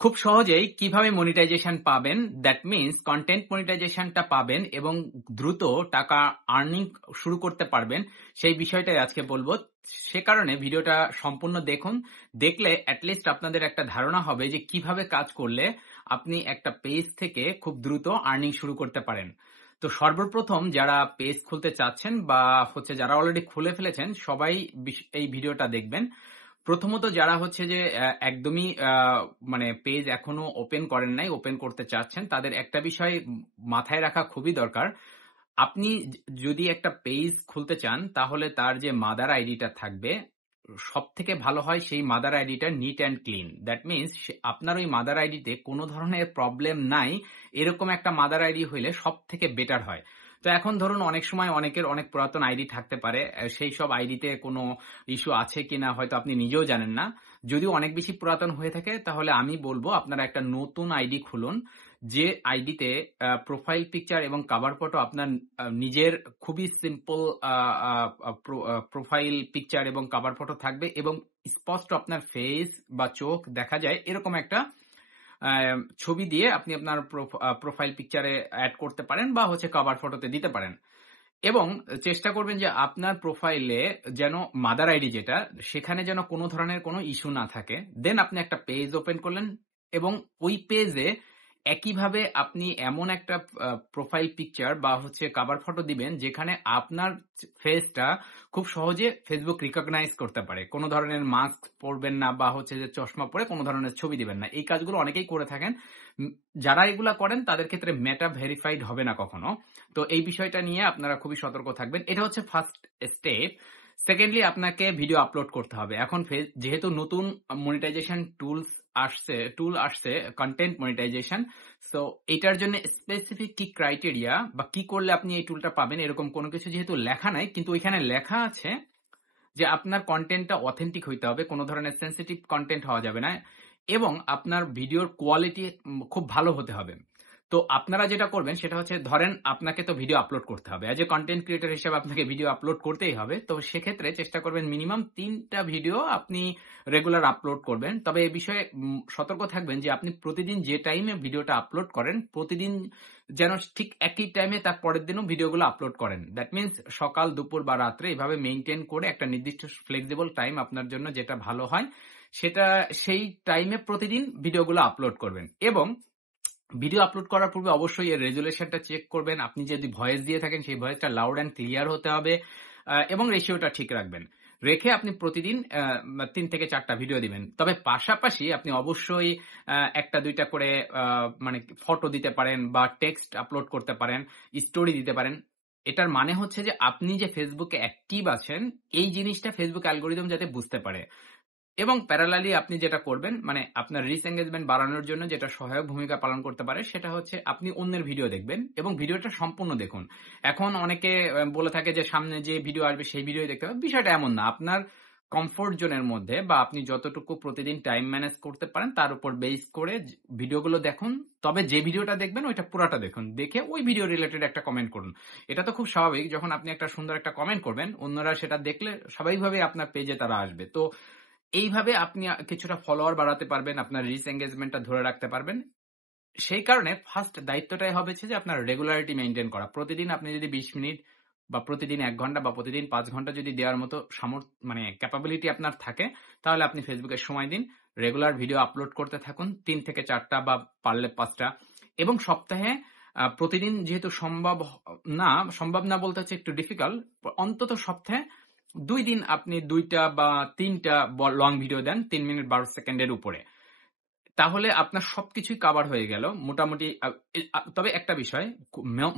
খুব সহজেই কিভাবে মনিটাইজেশন পাবেন, দ্যাট মিন্স কন্টেন্ট মনিটাইজেশনটা পাবেন এবং দ্রুত টাকা আর্নিং শুরু করতে পারবেন, সেই বিষয়টাই আজকে বলবো। সে কারণে ভিডিওটা সম্পূর্ণ দেখুন। দেখলে অ্যাটলিস্ট আপনাদের একটা ধারণা হবে যে কিভাবে কাজ করলে আপনি একটা পেজ থেকে খুব দ্রুত আর্নিং শুরু করতে পারেন। তো সর্বপ্রথম যারা পেজ খুলতে চাচ্ছেন বা যারা অলরেডি খুলে ফেলেছেন, সবাই এই ভিডিওটা দেখবেন। প্রথমত যারা যে একদমই মানে পেজ এখনো ওপেন করেন নাই, ওপেন করতে চাচ্ছেন, তাদের একটা বিষয় মাথায় রাখা খুবই দরকার। আপনি যদি একটা পেজ খুলতে চান, তাহলে তার যে মাদার আইডিটা থাকবে, সব থেকে ভালো হয় সেই মাদার আইডিটা neat and clean. That means আপনার ওই মাদার আইডিতে কোনো ধরনের প্রবলেম নাই, এরকম একটা মাদার আইডি হইলে সব থেকে বেটার হয়। তো এখন ধরুন অনেক সময় অনেকের অনেক পুরাতন আইডি থাকতে পারে, সেই সব আইডিতে কোনো ইস্যু আছে কিনা হয়তো আপনি নিজেও জানেন না। যদি অনেক বেশি পুরাতন হয়ে থাকে, তাহলে আমি বলবো আপনারা একটা নতুন আইডি খুলুন, যে আইডিতে প্রোফাইল পিকচার এবং কাভার ফটো আপনার নিজের খুবই সিম্পল প্রোফাইল পিকচার এবং কাভার ফটো থাকবে এবং স্পষ্ট আপনার ফেস বা চোখ দেখা যায় এরকম একটা ছবি দিয়ে আপনি আপনার প্রোফাইল পিকচারে অ্যাড করতে পারেন বা কভার ফটোতে দিতে পারেন। এবং চেষ্টা করবেন যে আপনার প্রোফাইলে যেন মাদার আইডি যেটা, সেখানে যেন কোনো ধরনের কোনো ইস্যু না থাকে। দেন আপনি একটা পেজ ওপেন করলেন এবং ওই পেজে একইভাবে আপনি এমন একটা প্রোফাইল পিকচার বা কভার ফটো দিবেন যেখানে আপনার ফেসটা খুব সহজে ফেসবুক রিকগনাইজ করতে পারে। কোনো ধরনের মাস্ক পরবেন না বা যে চশমা পরে কোনো ধরনের ছবি দিবেন না। এই কাজগুলো অনেকেই করে থাকেন। যারা এগুলা করেন তাদের ক্ষেত্রে মেটা ভেরিফাইড হবে না কখনো। তো এই বিষয়টা নিয়ে আপনারা খুবই সতর্ক থাকবেন। এটা ফার্স্ট স্টেপ। সেকেন্ডলি, আপনাকে ভিডিও আপলোড করতে হবে। এখন যেহেতু নতুন মনিটাইজেশন টুল আসছে কন্টেন্ট মনিটাইজেশন, সো এটার জন্য স্পেসিফিক কি ক্রাইটেরিয়া বা কি করলে আপনি এই টুলটা পাবেন এরকম কোনো কিছু যেহেতু লেখা নাই, কিন্তু ওইখানে লেখা আছে যে আপনার কন্টেন্টটা অথেন্টিক হইতে হবে, কোনো ধরনের সেন্সিটিভ কন্টেন্ট হওয়া যাবে না এবং আপনার ভিডিওর কোয়ালিটি খুব ভালো হতে হবে। তো আপনারা যেটা করবেন সেটা ধরেন আপনাকে তো ভিডিও আপলোড করতে হবে, অ্যাজ এ কন্টেন্ট ক্রিয়েটর হিসেবে আপনাকে ভিডিও আপলোড করতেই হবে। তো সেক্ষেত্রে চেষ্টা করবেন মিনিমাম 3টা ভিডিও আপনি রেগুলার আপলোড করবেন। তবে এই বিষয়ে সতর্ক থাকবেন যে আপনি প্রতিদিন যে টাইমে ভিডিওটা আপলোড করেন, প্রতিদিন যেন ঠিক একই টাইমে তার পরের দিনও ভিডিওগুলো আপলোড করেন। দ্যাট মিন্স সকাল, দুপুর বা রাত্রে এভাবে মেইনটেইন করে একটা নির্দিষ্ট ফ্লেক্সিবল টাইম আপনার জন্য যেটা ভালো হয়, সেটা সেই টাইমে প্রতিদিন ভিডিওগুলো আপলোড করবেন। এবং ভিডিও আপলোড করার পূর্বে অবশ্যই এর রেজুলেশনটা চেক করবেন। আপনি যদি ভয়েস দিয়ে থাকেন, সেই ভয়েসটা লাউড অ্যান্ড ক্লিয়ার হতে হবে এবং রেশিওটা ঠিক রাখবেন। রেখে আপনি প্রতিদিন 3 থেকে 4টা ভিডিও দিবেন। তবে পাশাপাশি আপনি অবশ্যই 1টা-2টা করে মানে ফটো দিতে পারেন বা টেক্সট আপলোড করতে পারেন, স্টোরি দিতে পারেন। এটার মানে যে আপনি যে ফেসবুকে অ্যাক্টিভ আছেন, এই জিনিসটা ফেসবুক অ্যালগোরিদম যাতে বুঝতে পারে। এবং প্যারালালি আপনি যেটা করবেন, মানে আপনার রিচ এঙ্গেজমেন্ট বাড়ানোর জন্য যেটা সহায়ক ভূমিকা পালন করতে পারে, সেটা আপনি অন্যের ভিডিও দেখবেন এবং ভিডিওটা সম্পূর্ণ দেখুন। এখন অনেকে বলে থাকে যে সামনে যে ভিডিও আসবে সেই ভিডিও দেখতে হবে। বিষয়টা এমন না। আপনার কমফোর্ট জোনের মধ্যে বা আপনি যতটুকু প্রতিদিন টাইম ম্যানেজ করতে পারেন তার উপর বেস করে ভিডিওগুলো দেখুন। তবে যে ভিডিওটা দেখবেন ওইটা পুরাটা দেখুন, দেখে ওই ভিডিও রিলেটেড একটা কমেন্ট করুন। এটা তো খুব স্বাভাবিক, যখন আপনি একটা সুন্দর একটা কমেন্ট করবেন, অন্যরা সেটা দেখলে স্বাভাবিকভাবে আপনার পেজে তারা আসবে। তো এইভাবে আপনি কিছুটা ফলোয়ার বাড়াতে পারবেন, আপনার রিচ এঙ্গেজমেন্টটা ধরে রাখতে পারবেন। সেই কারণে ফার্স্ট দায়িত্বটাই হবে যে আপনার রেগুলারিটি মেইনটেইন করা। প্রতিদিন আপনি যদি 20 মিনিট বা প্রতিদিন 1 ঘন্টা বা প্রতিদিন 5 ঘন্টা যদি দেওয়ার মতো মানে ক্যাপাবিলিটি আপনার থাকে, তাহলে আপনি ফেসবুকে সময় দিন, রেগুলার ভিডিও আপলোড করতে থাকুন, 3 থেকে 4টা বা পারলে 5টা। এবং সপ্তাহে প্রতিদিন যেহেতু সম্ভব না বলতে একটু ডিফিকাল্ট, অন্তত সপ্তাহে 2 দিন আপনি 2টা বা 3টা লং ভিডিও দেন 3 মিনিট 12 সেকেন্ডের উপরে। তাহলে আপনার সবকিছুই কভার হয়ে গেল মোটামুটি। তবে একটা বিষয়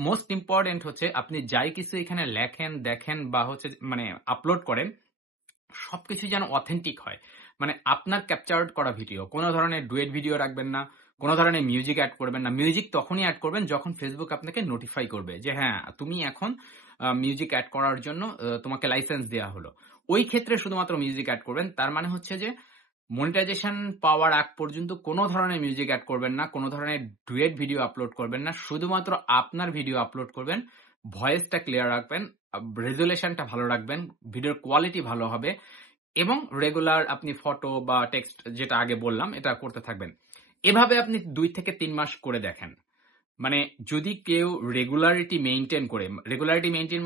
মোস্ট ইম্পর্টেন্ট আপনি যাই কিছু এখানে লেখেন, দেখেন বা মানে আপলোড করেন, সবকিছু যেন অথেন্টিক হয়। মানে আপনার ক্যাপচার্ড করা ভিডিও, কোনো ধরনের ডুয়েট ভিডিও রাখবেন না, কোনো ধরনের মিউজিক অ্যাড করবেন না। মিউজিক তখনই অ্যাড করবেন যখন ফেসবুক আপনাকে নোটিফাই করবে যে হ্যাঁ, তুমি এখন মিউজিক অ্যাড করার জন্য তোমাকে লাইসেন্স দেওয়া হলো। ওই ক্ষেত্রে শুধুমাত্র মিউজিক অ্যাড করবেন। তার মানে যে মনিটাইজেশন পাওয়ার আগ পর্যন্ত কোনো ধরনের মিউজিক অ্যাড করবেন না, কোনো ধরনের ডুয়েট ভিডিও আপলোড করবেন না, শুধুমাত্র আপনার ভিডিও আপলোড করবেন। ভয়েসটা ক্লিয়ার রাখবেন, রেজুলেশনটা ভালো রাখবেন, ভিডিওর কোয়ালিটি ভালো হবে এবং রেগুলার আপনি ফটো বা টেক্সট যেটা আগে বললাম এটা করতে থাকবেন। এভাবে আপনি 2 থেকে 3 মাস করে দেখেন। মানে যদি কেউ রেগুলারিটি মেইনটেইন করে, রেগুলারিটি মেইনটেইন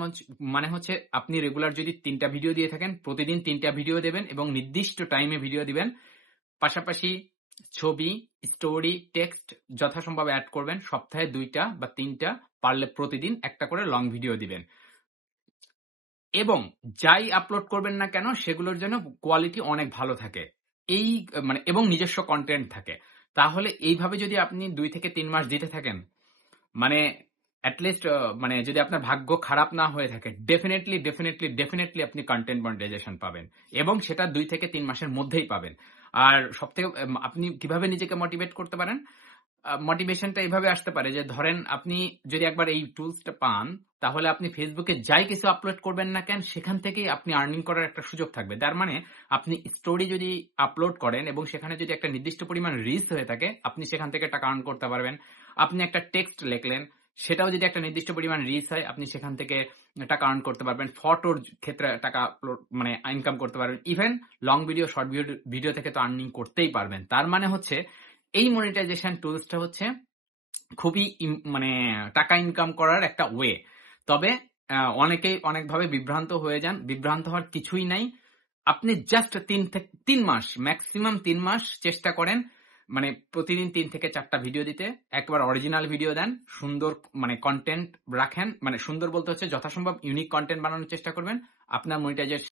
মানে হচ্ছে আপনি রেগুলার যদি ৩ টা ভিডিও দিয়ে থাকেন, প্রতিদিন ৩ টা ভিডিও দেবেন এবং নির্দিষ্ট টাইমে ভিডিও দিবেন। পাশাপাশি ছবি, স্টোরি, টেক্সট যথাসম্ভব এড করবেন। সপ্তাহে ২ টা বা ৩ টা, পারলে প্রতিদিন একটা করে লং ভিডিও দিবেন। এবং যাই আপলোড করবেন না কেন সেগুলোর জন্য কোয়ালিটি অনেক ভালো থাকে। এই মানে এবং নিজস্ব কনটেন্ট থাকে। তাহলে এইভাবে যদি আপনি ২ থেকে ৩ মাস দিতে থাকেন, মানে এট লিস্ট মানে যদি আপনার ভাগ্য খারাপ না হয়ে থাকে, ডেফিনিটলি আপনি কনটেন্ট মনিটাইজেশন পাবেন। এবং সেটা ২ থেকে ৩ মাসের মধ্যেই পাবেন। আর সবথেকে আপনি কিভাবে নিজেকে মোটিভেট করতে পারেন? মোটিভেশনটা এভাবে আসতে পারে যে ধরেন আপনি যদি একবার এই টুলসটা পান, তাহলে আপনি ফেসবুকে যাই কিছু আপলোড করবেন না কেন সেখান থেকেই আপনি আর্নিং করার একটা সুযোগ থাকবে। তার মানে আপনি স্টোরি যদি আপলোড করেন এবং সেখানে যদি একটা নির্দিষ্ট পরিমাণ রিচ হয়ে থাকে, আপনি সেখান থেকে টাকা আর্ন করতে পারবেন। আপনি একটা টেক্সট লিখলেন, সেটাও যদি একটা নির্দিষ্ট পরিমাণ রিচ হয়, আপনি সেখান থেকে টাকা আর্ন করতে পারবেন। ফটোর ক্ষেত্রে টাকা মানে ইনকাম করতে পারবেন। Even long video, short video থেকে তো আর্নিং করতেই পারবেন। তার মানে হচ্ছে এই মনিটাইজেশন টুলসটা হচ্ছে খুবই মানে টাকা ইনকাম করার একটা ওয়ে। তবে অনেকেই অনেকভাবে বিভ্রান্ত হয়ে যান। বিভ্রান্ত হওয়ার কিছুই নাই। আপনি জাস্ট ৩ মাস, ম্যাক্সিমাম ৩ মাস চেষ্টা করেন। মানে প্রতিদিন ৩ থেকে ৪ টা ভিডিও দিতে। একবার অরিজিনাল ভিডিও দেন। সুন্দর মানে কনটেন্ট রাখেন। মানে সুন্দর বলতে হচ্ছে যথাসম্ভব ইউনিক কনটেন্ট বানানোর চেষ্টা করবেন। আপনার মনিটাইজেশন